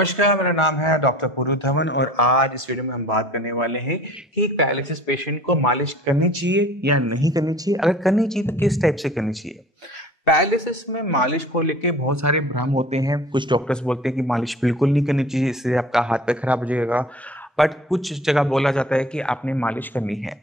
नमस्कार, मेरा नाम है डॉक्टर पूरू धवन और आज इस वीडियो में हम बात करने वाले हैं कि एक पैरालिसिस पेशेंट को मालिश करनी चाहिए या नहीं करनी चाहिए। अगर करनी चाहिए तो किस टाइप से करनी चाहिए। पैरालिसिस में मालिश को लेके बहुत सारे भ्रम होते हैं। कुछ डॉक्टर्स बोलते हैं कि मालिश बिल्कुल नहीं करनी चाहिए, इससे आपका हाथ पैर खराब हो जाएगा। बट कुछ जगह बोला जाता है कि आपने मालिश करनी है,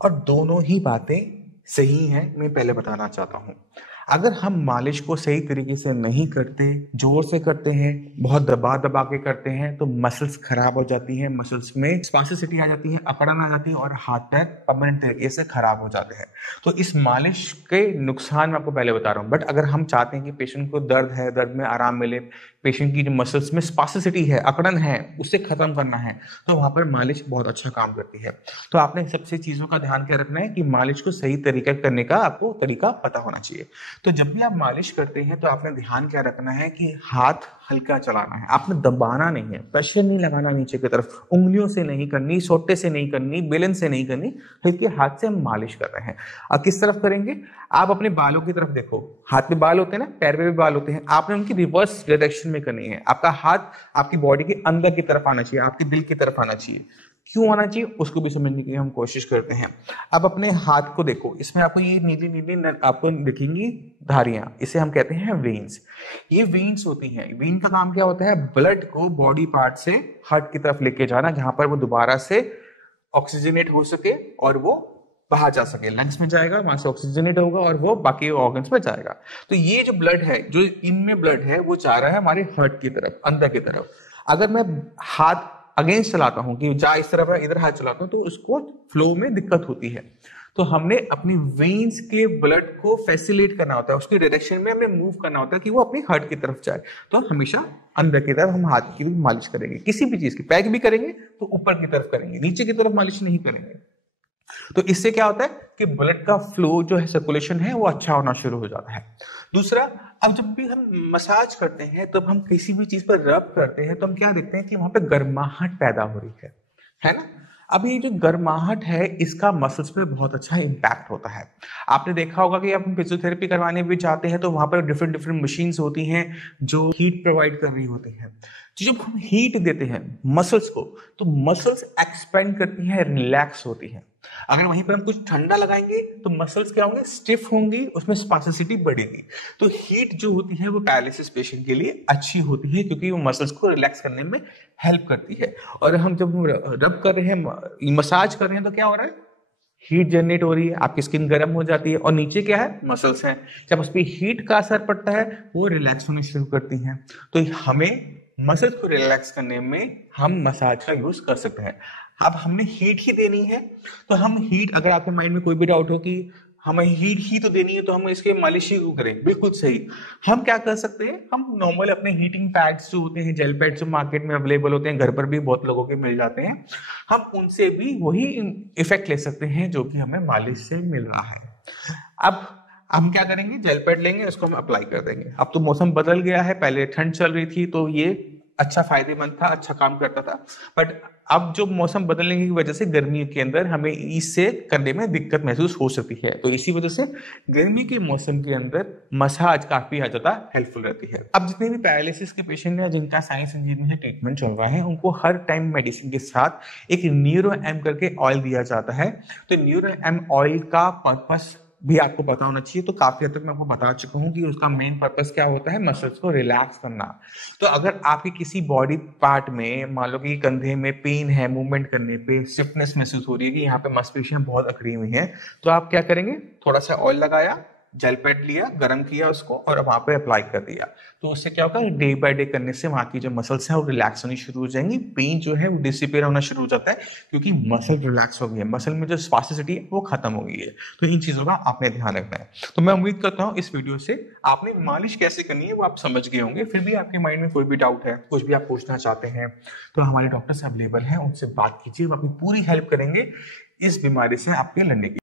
और दोनों ही बातें सही हैं। मैं पहले बताना चाहता हूँ, अगर हम मालिश को सही तरीके से नहीं करते, जोर से करते हैं, बहुत दबा दबा के करते हैं, तो मसल्स खराब हो जाती हैं, मसल्स में स्पास्टिसिटी आ जाती है, अकड़न आ जाती है और हाथ पैर परमानेंट तरीके से खराब हो जाते हैं। तो इस मालिश के नुकसान मैं आपको पहले बता रहा हूँ। बट अगर हम चाहते हैं कि पेशेंट को दर्द है, दर्द में आराम मिले, पेशेंट की जो मसल्स में स्पास्टिसिटी है, अकड़न है, उससे खत्म करना है, तो वहां पर मालिश बहुत अच्छा काम करती है। तो आपने सबसे चीजों का ध्यान क्या रखना है कि मालिश को सही तरीका करने का आपको तरीका पता होना चाहिए। तो जब भी आप मालिश करते हैं तो आपने ध्यान क्या रखना है कि हाथ हल्का चलाना है, आपने दबाना नहीं है, प्रेशर नहीं लगाना नीचे की तरफ, उंगलियों से नहीं करनी, सोटे से नहीं करनी, बेलन से नहीं करनी, हल्के हाथ से हम मालिश कर रहे हैं। अब किस तरफ करेंगे, आप अपने बालों की तरफ देखो। हाथ में बाल होते हैं ना, पैर में भी बाल होते हैं, आपने उनकी रिवर्स डायरेक्शन में करनी है। आपका हाथ आपकी बॉडी के अंदर की तरफ आना चाहिए, आपके दिल की तरफ आना चाहिए। क्यों आना चाहिए उसको भी समझने के लिए हम कोशिश करते हैं। अब अपने हाथ को देखो, इसमें आपको ये नीली नीली आपको दिखेंगी धारियां, इसे हम कहते हैं वेन्स। ये वेन्स होती हैं। वेन का काम क्या होता है, ब्लड को बॉडी पार्ट से हार्ट की तरफ लेके जाना, जहां पर वो दोबारा से ऑक्सीजनेट हो सके और वो बाहर जा सके। लंग्स में जाएगा, वहां से ऑक्सीजनेट होगा और वो बाकी ऑर्गन्स में जाएगा। तो ये जो ब्लड है, जो इनमें ब्लड है, वो जा रहा है हमारे हार्ट की तरफ, अंदर की तरफ। अगर मैं हाथ अगेंस्ट चलाता हूं कि जा इस तरफ है, इधर हाथ चलाता हूं, तो उसको फ्लो में दिक्कत होती है। तो हमने अपनी वेन्स के ब्लड को फैसिलिटेट करना होता है, उसकी डायरेक्शन में हमें मूव करना होता है कि वो अपनी हार्ट की तरफ जाए। तो हमेशा अंदर की तरफ हम हाथ की मालिश करेंगे। किसी भी चीज की, पैर भी करेंगे तो ऊपर की तरफ करेंगे, नीचे की तरफ मालिश नहीं करेंगे। तो इससे क्या होता है कि ब्लड का फ्लो जो है, सर्कुलेशन है, वो अच्छा होना शुरू हो जाता है। दूसरा, अब जब भी हम मसाज करते हैं, तब हम किसी भी चीज पर रब करते हैं, तो हम क्या देखते हैं कि वहां पे गर्माहट पैदा हो रही है ना। अब ये जो गर्माहट है, इसका मसल्स पे बहुत अच्छा इंपैक्ट होता है। आपने देखा होगा कि आप फिजियोथेरेपी करवाने भी चाहते हैं तो वहां पर डिफरेंट डिफरेंट मशीन्स होती हैं जो हीट प्रोवाइड कर रही होती हैं। तो जब हम हीट देते हैं मसल्स को, तो मसल्स एक्सपेंड करती हैं, रिलैक्स होती हैं। अगर वहीं पर हम कुछ ठंडा लगाएंगे तो मसल्स क्या होंगे, स्टिफ होंगी, उसमें स्पास्टिसिटी बढ़ेगी। तो हीट जो होती है वो पैरालिसिस पेशेंट के लिए अच्छी होती है, क्योंकि वो मसल्स को रिलैक्स करने में हेल्प करती है। और हम जब रब कर रहे हैं, मसाज कर रहे हैं, तो क्या हो रहा है, हीट जनरेट हो रही है, आपकी स्किन गर्म हो जाती है, और नीचे क्या है, मसल्स हैं। जब उस पर हीट का असर पड़ता है, वो रिलैक्स होने शुरू करती हैं। तो हमें मसल्स को रिलैक्स करने में हम मसाज का यूज कर सकते हैं। अब हमने हीट ही देनी है, तो हम हीट, अगर आपके माइंड में कोई भी डाउट हो कि हमें हीट ही तो देनी है तो हम इसके मालिश ही क्यों करें, बिल्कुल सही। हम क्या कर सकते हैं, हम नॉर्मल अपने हीटिंग पैड्स जो होते हैं, जेल पैड्स जो मार्केट में अवेलेबल होते हैं, घर पर भी बहुत लोगों के मिल जाते हैं, हम उनसे भी वही इफेक्ट ले सकते हैं जो कि हमें मालिश से मिल रहा है। अब हम क्या करेंगे, जेल पैड लेंगे, उसको हम अप्लाई कर देंगे। अब तो मौसम बदल गया है, पहले ठंड चल रही थी तो ये अच्छा फायदेमंद था, अच्छा काम करता था। बट अब जो मौसम बदलने की वजह से गर्मी के अंदर हमें इससे करने में दिक्कत महसूस हो सकती है। तो इसी वजह से गर्मी के मौसम के अंदर मसाज काफी ज्यादा हेल्पफुल रहती है। अब जितने भी पैरालिसिस के पेशेंट हैं जिनका साइंस इंजीनियरिंग से ट्रीटमेंट चल रहा है, उनको हर टाइम मेडिसिन के साथ एक न्यूरो एम करके ऑयल दिया जाता है। तो न्यूरो एम ऑयल का पर्पस भी आपको पता होना चाहिए। तो काफी हद तक मैं आपको बता चुका हूं कि उसका मेन पर्पस क्या होता है, मसल्स को रिलैक्स करना। तो अगर आपकी किसी बॉडी पार्ट में, मान लो कि कंधे में पेन है, मूवमेंट करने पे स्टिफनेस महसूस हो रही है कि यहाँ पे मांसपेशियां बहुत अकड़ी हुई हैं, तो आप क्या करेंगे, थोड़ा सा ऑयल लगाया, जेल पैड लिया, गर्म किया उसको और वहां पे अप्लाई कर दिया। तो उससे क्या होगा, डे बाय डे करने से वहां की जो मसल्स हैं वो रिलैक्स होनी शुरू हो जाएंगी, पेन जो है वो डिसिपेयर होना शुरू हो जाता है, क्योंकि मसल रिलैक्स हो गई है, मसल में जो स्पास्टिसिटी है वो खत्म हो गई है। तो इन चीजों का आपने ध्यान रखना है। तो मैं उम्मीद करता हूँ इस वीडियो से आपने मालिश कैसे करनी है वो आप समझ गए होंगे। फिर भी आपके माइंड में कोई भी डाउट है, कुछ भी आप पूछना चाहते हैं, तो हमारे डॉक्टर्स अवेलेबल हैं, उनसे बात कीजिए, वो आपकी पूरी हेल्प करेंगे इस बीमारी से आपके लड़ने की।